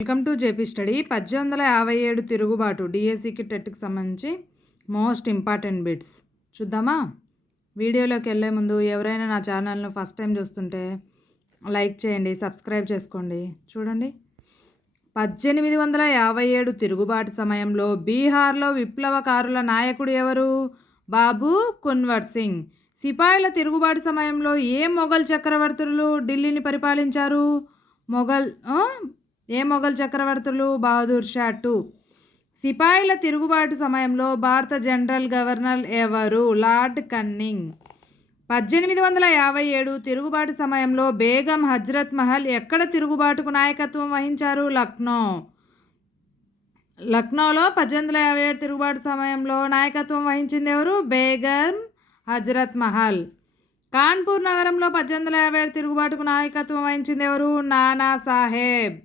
Welcome to JP study. 1857 తిరుగుబాటు డిఎస్సికి టెట్కి సంబంధించి మోస్ట్ ఇంపార్టెంట్ బిట్స్ చూద్దామా. వీడియోలోకి వెళ్ళే ముందు ఎవరైనా నా ఛానల్ను ఫస్ట్ టైం చూస్తుంటే లైక్ చేయండి, సబ్స్క్రైబ్ చేసుకోండి. చూడండి, 1857 తిరుగుబాటు సమయంలో బీహార్లో విప్లవకారుల నాయకుడు ఎవరు? బాబు కున్వర్ సింగ్. సిపాయిల తిరుగుబాటు సమయంలో ఏ మొఘల్ చక్రవర్తులు ఢిల్లీని పరిపాలించారు? మొఘల్ చక్రవర్తులు? బహదూర్ షా II. సిపాయిల తిరుగుబాటు సమయంలో భారత జనరల్ గవర్నర్ ఎవరు? Lord cunning. 1857 తిరుగుబాటు సమయంలో బేగం హజ్రత్ మహల్ ఎక్కడ తిరుగుబాటుకు నాయకత్వం వహించారు? లక్నోలో 1857 తిరుగుబాటు సమయంలో నాయకత్వం వహించింది ఎవరు? బేగం హజ్రత్ మహల్. కాన్పూర్ నగరంలో 1857 తిరుగుబాటుకు నాయకత్వం వహించింది ఎవరు? నానా సాహెబ్.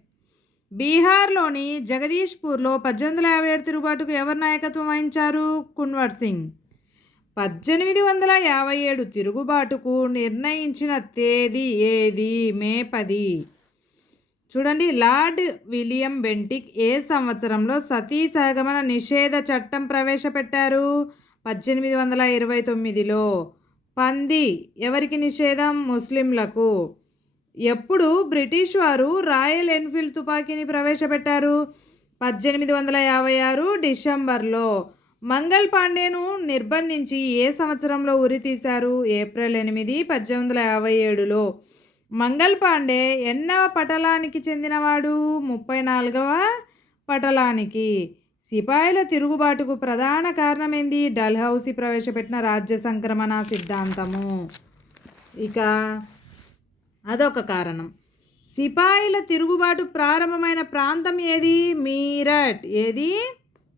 బీహార్లోని జగదీష్పూర్లో 1857 తిరుగుబాటుకు ఎవరు నాయకత్వం వహించారు? కున్వర్ సింగ్. 1857 తిరుగుబాటుకు నిర్ణయించిన తేదీ ఏది? మే 10. చూడండి, లార్డ్ విలియం బెంటిక్ ఏ సంవత్సరంలో సతీ సహగమన నిషేధ చట్టం ప్రవేశపెట్టారు? 1829లో. పంది ఎవరికి నిషేధం? ముస్లింలకు. ఎప్పుడు బ్రిటిష్ వారు రాయల్ ఎన్ఫీల్డ్ తుపాకీని ప్రవేశపెట్టారు? 1856 డిసెంబర్లో. మంగల్ పాండేను నిర్బంధించి ఏ సంవత్సరంలో ఉరి తీశారు? ఏప్రిల్ 8, 1857లో. మంగల్ పాండే ఎన్నవ పటలానికి చెందినవాడు? 34వ పటలానికి. సిపాయిల తిరుగుబాటుకు ప్రధాన కారణమేంది? డల్హౌసీ ప్రవేశపెట్టిన రాజ్య సంక్రమణ సిద్ధాంతము. ఇక అదొక కారణం. సిపాయిల తిరుగుబాటు ప్రారంభమైన ప్రాంతం ఏది? మీరట్. ఏది?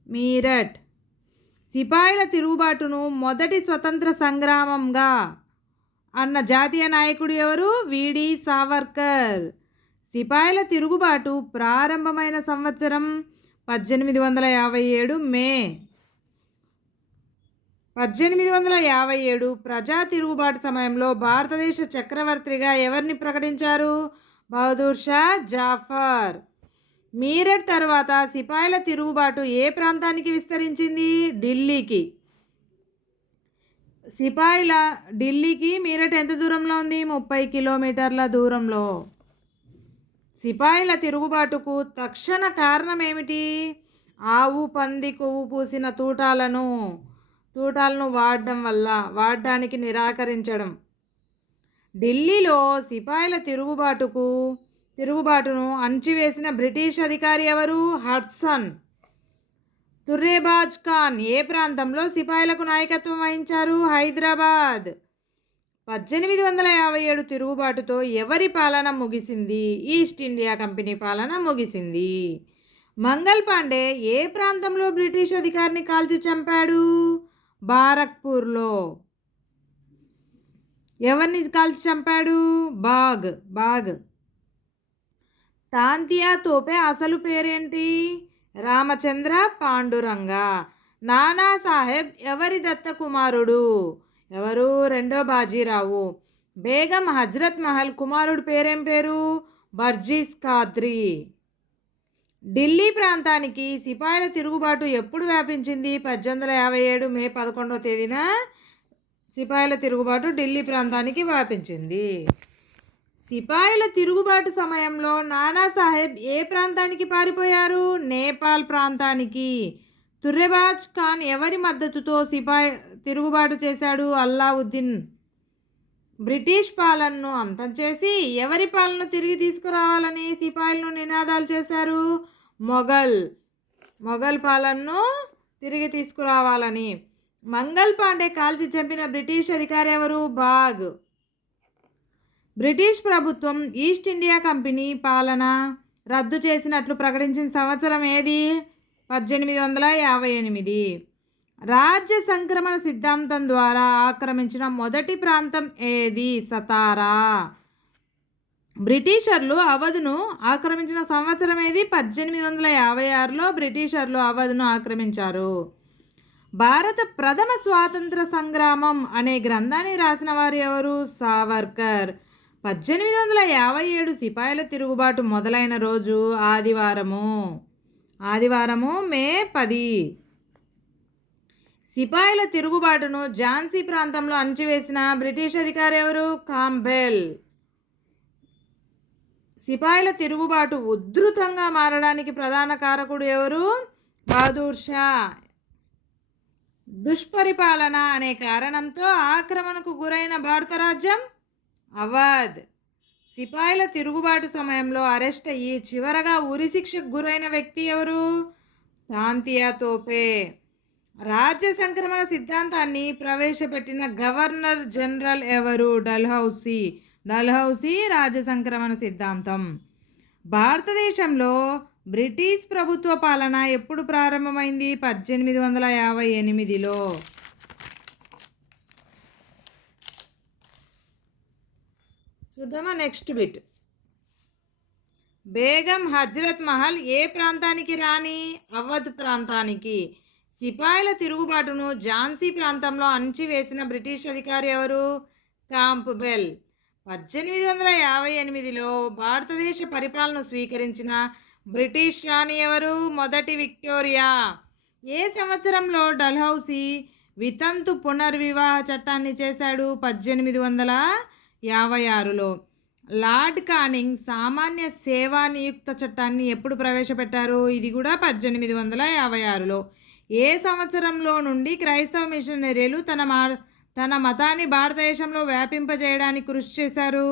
మీరట్. సిపాయిల తిరుగుబాటును మొదటి స్వతంత్ర సంగ్రామంగా అన్న జాతీయ నాయకుడు ఎవరు? విడి సావర్కర్. సిపాయిల తిరుగుబాటు ప్రారంభమైన సంవత్సరం 1857 మే. 1857 ప్రజా తిరుగుబాటు సమయంలో భారతదేశ చక్రవర్తిగా ఎవరిని ప్రకటించారు? బహదూర్ షా జాఫర్. మీరట్ తర్వాత సిపాయిల తిరుగుబాటు ఏ ప్రాంతానికి విస్తరించింది? ఢిల్లీకి. ఢిల్లీకి మీరట్ ఎంత దూరంలో ఉంది? 30 కిలోమీటర్ల దూరంలో. సిపాయిల తిరుగుబాటుకు తక్షణ కారణం ఏమిటి? ఆవు పంది కొవ్వు పూసిన తూటాలను వాడడానికి నిరాకరించడం. ఢిల్లీలో సిపాయిల తిరుగుబాటును అణచివేసిన బ్రిటిష్ అధికారి ఎవరు? హడ్సన్. తుర్రేబాజ్ ఖాన్ ఏ ప్రాంతంలో సిపాయిలకు నాయకత్వం వహించారు? హైదరాబాద్. 1857 తిరుగుబాటుతో ఎవరి పాలన ముగిసింది? ఈస్ట్ ఇండియా కంపెనీ పాలన ముగిసింది. మంగల్ పాండే ఏ ప్రాంతంలో బ్రిటిష్ అధికారిని కాల్చి చంపాడు? బారక్పూర్లో. ఎవరిని కాల్చి చంపాడు? బాగ్. తాంతియా తోపే అసలు పేరేంటి? రామచంద్ర పాండురంగ. నానా సాహెబ్ ఎవరి దత్త కుమారుడు? ఎవరు? రెండో బాజీరావు. బేగం హజ్రత్ మహల్ కుమారుడు పేరేం పేరు? బర్జీస్ ఖాద్రీ. ఢిల్లీ ప్రాంతానికి సిపాయిల తిరుగుబాటు ఎప్పుడు వ్యాపించింది? 1857 మే 11వ తేదీన సిపాయిల తిరుగుబాటు ఢిల్లీ ప్రాంతానికి వ్యాపించింది. సిపాయిల తిరుగుబాటు సమయంలో నానాసాహెబ్ ఏ ప్రాంతానికి పారిపోయారు? నేపాల్ ప్రాంతానికి. తుర్రెబాజ్ ఖాన్ ఎవరి మద్దతుతో తిరుగుబాటు చేశాడు? అల్లావుద్దీన్. బ్రిటిష్ పాలనను అంతం చేసి ఎవరి పాలన తిరిగి తీసుకురావాలని సిపాయిలను నినాదాలు చేశారు? మొఘల్ పాలనను తిరిగి తీసుకురావాలని. మంగల్ పాండే కాల్చి చంపిన బ్రిటిష్ అధికారి ఎవరు? బాగ్. బ్రిటిష్ ప్రభుత్వం ఈస్ట్ ఇండియా కంపెనీ పాలన రద్దు చేసినట్లు ప్రకటించిన సంవత్సరం ఏది? 1858. రాజ్య సంక్రమణ సిద్ధాంతం ద్వారా ఆక్రమించిన మొదటి ప్రాంతం ఏది? సతారా. బ్రిటిషర్లు అవధును ఆక్రమించిన సంవత్సరం ఏది? 1856లో బ్రిటిషర్లు అవధును ఆక్రమించారు. భారత ప్రథమ స్వాతంత్ర సంగ్రామం అనే గ్రంథాన్ని రాసిన వారు ఎవరు? సావర్కర్. 1857 సిపాయిల తిరుగుబాటు మొదలైన రోజు ఆదివారము మే 10. సిపాయిల తిరుగుబాటును ఝాన్సీ ప్రాంతంలో అణచివేసిన బ్రిటిష్ అధికారి ఎవరు? కాంబెల్. సిపాయిల తిరుగుబాటు ఉధృతంగా మారడానికి ప్రధాన కారకుడు ఎవరు? బహదూర్ షా. దుష్పరిపాలన అనే కారణంతో ఆక్రమణకు గురైన భారత రాజ్యం అవధ్. సిపాయిల తిరుగుబాటు సమయంలో అరెస్ట్ అయ్యి చివరగా ఉరిశిక్షకు గురైన వ్యక్తి ఎవరు? తాంతియా తోపే. రాజ్య సంక్రమణ సిద్ధాంతాన్ని ప్రవేశపెట్టిన గవర్నర్ జనరల్ ఎవరు? డల్హౌసీ రాజ్య సంక్రమణ సిద్ధాంతం. భారతదేశంలో బ్రిటిష్ ప్రభుత్వ పాలన ఎప్పుడు ప్రారంభమైంది? 1858లో. చూద్దామా నెక్స్ట్ బిట్. బేగం హజ్రత్ మహల్ ఏ ప్రాంతానికి రాణి? అవధ్ ప్రాంతానికి. సిపాయిల తిరుగుబాటును ఝాన్సీ ప్రాంతంలో అణచివేసిన బ్రిటిష్ అధికారి ఎవరు? కాంప్బెల్. 1858లో భారతదేశ పరిపాలన స్వీకరించిన బ్రిటిష్ రాణి ఎవరు? మొదటి విక్టోరియా. ఏ సంవత్సరంలో డల్హౌసీ వితంతు పునర్వివాహ చట్టాన్ని చేశాడు? 1856లో. లార్డ్ కానింగ్ సామాన్య సేవా నియుక్త చట్టాన్ని ఎప్పుడు ప్రవేశపెట్టారు? ఇది కూడా 1856లో. ఏ సంవత్సరంలో నుండి క్రైస్తవ మిషనరీలు తన మతాన్ని భారతదేశంలో వ్యాపింపజేయడానికి కృషి చేశారు?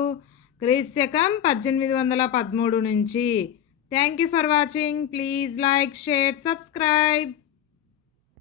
క్రీస్తకం 1813 నుంచి. Thank you for watching. Please like, share, subscribe.